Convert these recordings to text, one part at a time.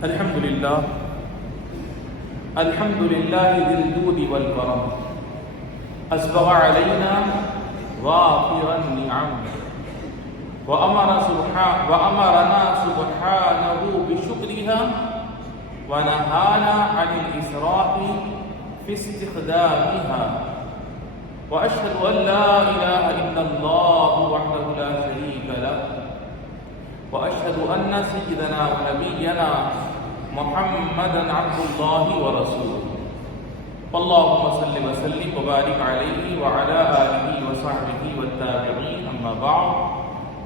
الحمد لله ذي الجود والكرم أسبغ علينا وافر النعم وأمرنا سبحانه بشكرها ونهانا عن الإسراف في استخدامها وأشهد أن لا إله إلا الله وحده لا شريك له وأشهد أن سيدنا ونبينا محمدا عبد الله ورسوله اللهم صل وسلم وبارك عليه وعلى آله وصحبه والتابعين أما بعد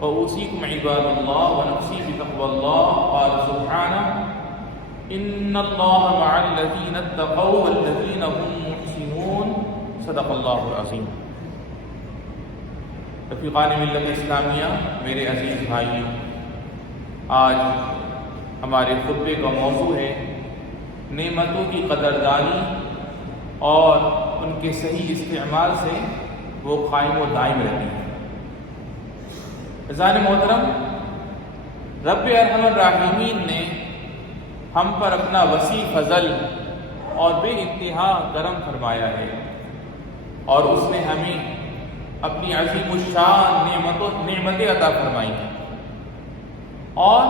فأوصيكم عباد الله ونفسي بتقوى الله قال سبحانه إن الله مع الذين اتقوا والذين هم محسنون صدق اللہ العظیم۔ رفیقان ملت اسلامیہ، میرے عزیز بھائیوں، آج ہمارے خطبے کا موضوع ہے نعمتوں کی قدردانی اور ان کے صحیح استعمال سے وہ قائم و دائم رہتی ہیں۔ عزیزان محترم، رب ارحم الراحمین نے ہم پر اپنا وسیع فضل اور بے انتہا کرم فرمایا ہے، اور اس نے ہمیں اپنی عظیم الشان نعمتیں عطا فرمائی ہیں اور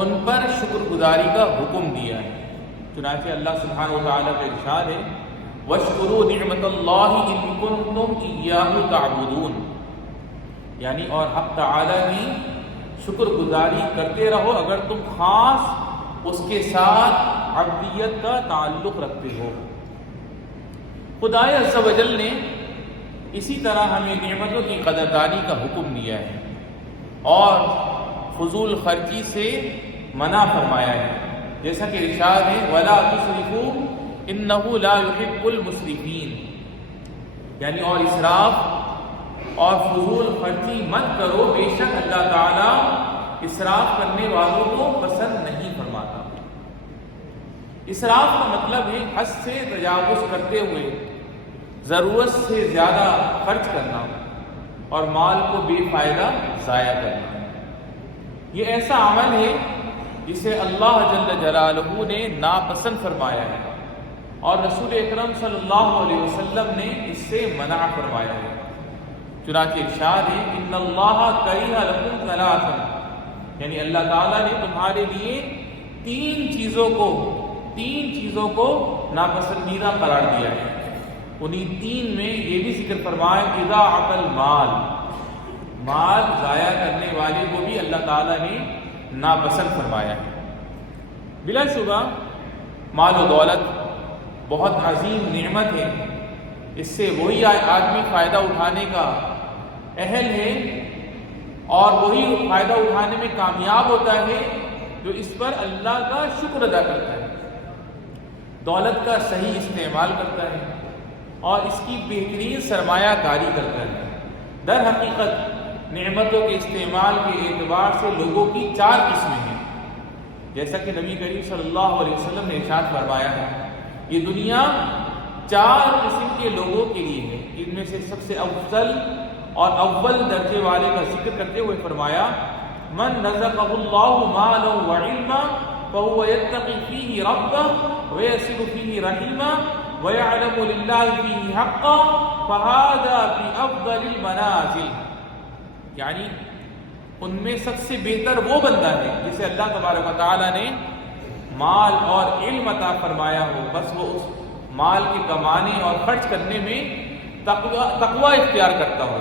ان پر شکر گزاری کا حکم دیا ہے۔ چنانچہ اللہ سبحانہ و تعالیٰ کا ارشاد ہے وَاشْكُرُوا نِعْمَةَ اللَّهِ إِن كُنتُمْ إِيَّاهُ تَعْبُدُونَ، یعنی اور حق تعالیٰ کی شکر گزاری کرتے رہو اگر تم خاص اس کے ساتھ عبدیت کا تعلق رکھتے ہو۔ خدا عز و جل نے اسی طرح ہمیں نعمتوں کی قدردانی کا حکم دیا ہے اور فضول خرچی سے منع فرمایا ہے، جیسا کہ ارشاد ہے وَلَا تُسْرِفُوا إِنَّهُ لَا يُحِبُّ الْمُسْرِفِينَ، یعنی اور اسراف اور فضول خرچی مت کرو، بے شک اللہ تعالیٰ اسراف کرنے والوں کو پسند نہیں فرماتا۔ اسراف کا مطلب ہے حد سے تجاوز کرتے ہوئے ضرورت سے زیادہ خرچ کرنا اور مال کو بے فائدہ ضائع کرنا۔ یہ ایسا عمل ہے جسے اللہ جل جلالہ نے ناپسند فرمایا ہے اور رسول اکرم صلی اللہ علیہ وسلم نے اس سے منع فرمایا ہے۔ چنانچہ ارشاد ہے ان اللہ کرہ لکم ثلاثا، یعنی اللہ تعالیٰ نے تمہارے لیے تین چیزوں کو ناپسندیدہ قرار دیا ہے۔ انہی تین میں یہ بھی ذکر فرمایا اضاعۃ المال، مال ضائع کرنے والے کو بھی اللہ تعالیٰ نے ناپسند فرمایا ہے۔ بلا شبہ مال و دولت بہت عظیم نعمت ہے، اس سے وہی آدمی فائدہ اٹھانے کا اہل ہے اور وہی فائدہ اٹھانے میں کامیاب ہوتا ہے جو اس پر اللہ کا شکر ادا کرتا ہے، دولت کا صحیح استعمال کرتا ہے اور اس کی بہترین سرمایہ کاری کرتا ہے۔ در حقیقت نعمتوں کے استعمال کے اعتبار سے لوگوں کی چار قسمیں ہیں، جیسا کہ نبی کریم صلی اللہ علیہ وسلم نے ارشاد فرمایا ہے یہ دنیا چار قسم کے لوگوں کے لیے ہے۔ ان میں سے سب سے افضل اور اول درجے والے کا ذکر کرتے ہوئے فرمایا من رزقہ اللہ مالا وعلما فهو يتقي فيه ربه ويصل فيه رحمه ويعلم لله فيه حقا فهذا بأفضل المنازل، یعنی ان میں سب سے بہتر وہ بندہ ہے جسے اللہ تبارک و تعالیٰ نے مال اور علم عطا فرمایا ہو، بس وہ اس مال کے کمانے اور خرچ کرنے میں تقوی اختیار کرتا ہو،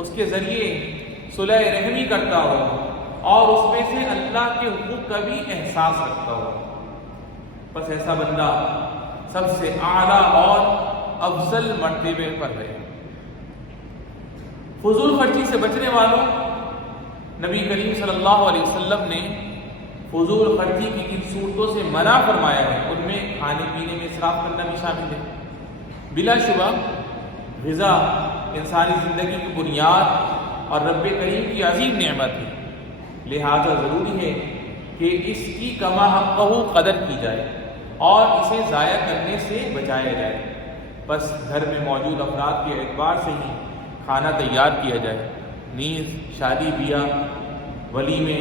اس کے ذریعے صلح رحمی کرتا ہو اور اس میں سے اللہ کے حقوق کا بھی احساس رکھتا ہو، بس ایسا بندہ سب سے اعلیٰ اور افضل مرتبے پر ہے۔ فضول خرچی سے بچنے والوں نبی کریم صلی اللہ علیہ وسلم نے فضول خرچی کی کن صورتوں سے منع فرمایا ہے، ان میں کھانے پینے میں اسراف کرنا بھی شامل ہے۔ بلا شبہ غذا انسانی زندگی کی بنیاد اور رب کریم کی عظیم نعمت ہے، لہذا ضروری ہے کہ اس کی کما حقہ قدر کی جائے اور اسے ضائع کرنے سے بچایا جائے۔ بس گھر میں موجود افراد کے اعتبار سے ہی کھانا تیار کیا جائے، نیز شادی بیاہ، ولیمے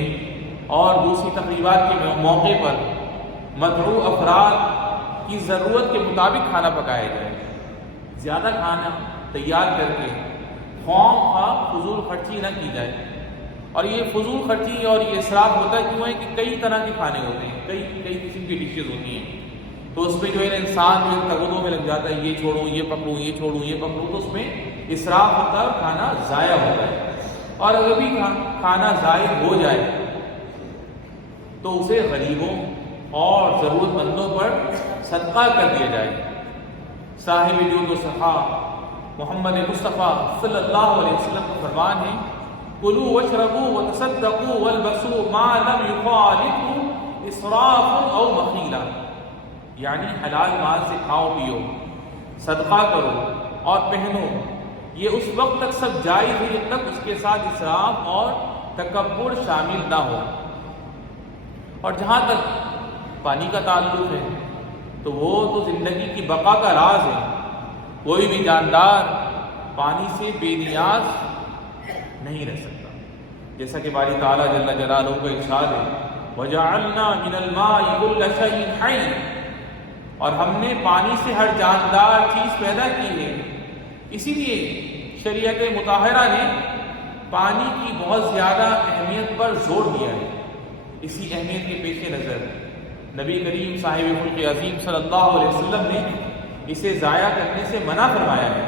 اور دوسری تقریبات کے موقع پر مدعو افراد کی ضرورت کے مطابق کھانا پکایا جائے. زیادہ کھانا تیار کر کے خواہ خواہ فضول خرچی نہ کی جائے. اور یہ فضول خرچی اور یہ اسراف ہوتا کیوں ہے کہ کئی طرح کے کھانے ہوتے ہیں, کئی قسم کی ڈشز ہوتی ہیں, تو اس میں جو ہے انسان جو تگدوں میں لگ جاتا ہے, یہ چھوڑوں یہ پکڑوں یہ چھوڑوں یہ پکڑوں, تو اس میں اسراف ہوتا ہے اور کھانا ضائع ہوتا ہے. اور اگر بھی کھانا ضائع ہو جائے تو اسے غریبوں اور ضرورت مندوں پر صدقہ کر دیا جائے. صاحب جود و سخا محمد مصطفیٰ صلی اللہ علیہ وسلم کا فرمان ہے, کلوا واشربوا وتصدقوا والبسوا ما لم يخالطوا اسراف او مخیلہ, یعنی حلال مال سے کھاؤ پیو, صدقہ کرو اور پہنو, یہ اس وقت تک سب جائز ہے جب تک اس کے ساتھ اسراف اور تکبر شامل نہ ہو. اور جہاں تک پانی کا تعلق ہے تو وہ تو زندگی کی بقا کا راز ہے. کوئی بھی جاندار پانی سے بے نیاز نہیں رہ سکتا, جیسا کہ باری تعالیٰ جل جلالہ کا ارشاد ہے, وَجَعَلْنَا مِنَ الْمَاءِ كُلَّ شَيْءٍ حَيٍّ, اور ہم نے پانی سے ہر جاندار چیز پیدا کی ہے. اسی لیے شریعت مطہرہ نے پانی کی بہت زیادہ اہمیت پر زور دیا ہے. اسی اہمیت کے پیش نظر نبی کریم صاحب ملک عظیم صلی اللہ علیہ وسلم نے اسے ضائع کرنے سے منع فرمایا ہے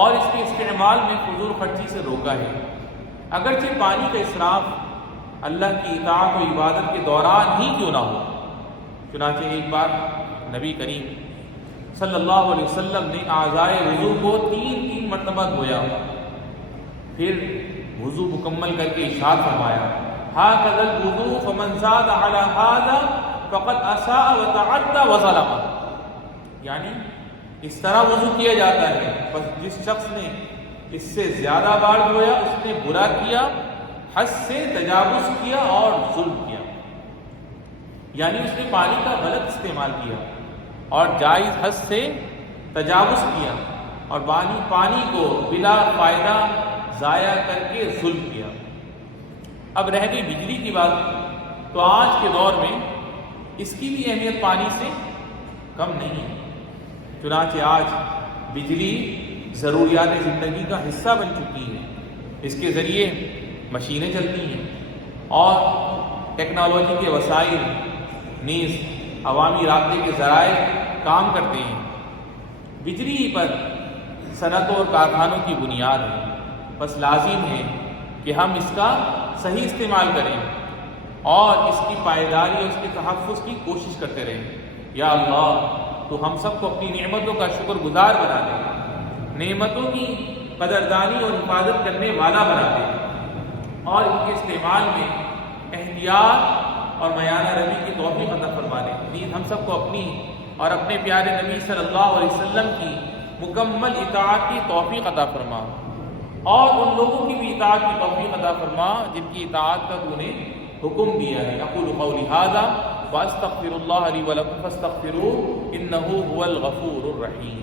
اور اس کے استعمال میں فضول خرچی سے روکا ہے. اگرچہ پانی کا اسراف اللہ کی اطاعت و عبادت کے دوران ہی کیوں نہ ہو. چنانچہ ایک بار نبی کریم صلی اللہ علیہ وسلم نے اعضائے وضو کو 3 مرتبہ دھویا, پھر وضو مکمل کر کے ارشاد فرمایا, هَكَذَا الْوُضُوءُ فَمَنْ زَادَ عَلَى هَذَا فَقَدْ أَسَاءَ وَتَعَدَّى وَظَلَمَ, یعنی اس طرح وضو کیا جاتا ہے, بس جس شخص نے اس سے زیادہ بار دھویا اس نے برا کیا, حد سے تجاوز کیا اور ظلم کیا. یعنی اس نے پانی کا غلط استعمال کیا اور جائز حد سے تجاوز کیا اور پانی کو بلا فائدہ ضائع کر کے ظلم کیا. اب رہ گئی بجلی کی بات, تو آج کے دور میں اس کی بھی اہمیت پانی سے کم نہیں ہے. چنانچہ آج بجلی ضروریات زندگی کا حصہ بن چکی ہے. اس کے ذریعے مشینیں چلتی ہیں اور ٹیکنالوجی کے وسائل نیز عوامی رابطے کے ذرائع کام کرتے ہیں. بجلی پر صنعتوں اور کارخانوں کی بنیاد ہے, بس لازم ہے کہ ہم اس کا صحیح استعمال کریں اور اس کی پائیداری اور اس کے تحفظ کی کوشش کرتے رہیں. یا اللہ, تو ہم سب کو اپنی نعمتوں کا شکر گزار بنا دے, نعمتوں کی قدردانی اور حفاظت کرنے والا بنا دے, اور ان کے استعمال میں احتیاط اور میانہ روی کی توفیق عطا فرما دے. نیز ہم سب کو اپنی اور اپنے پیارے نبی صلی اللہ علیہ وسلم کی مکمل اطاعت کی توفیق عطا فرما, اور ان لوگوں کی بھی اطاعت کی توفیق عطا فرما جن کی اطاعت کا تو نے حکم دیا ہے. اقول قولی ھذا واستغفر اللہ لی ولکم فاستغفروہ انہ ھو الغفور الرحیم.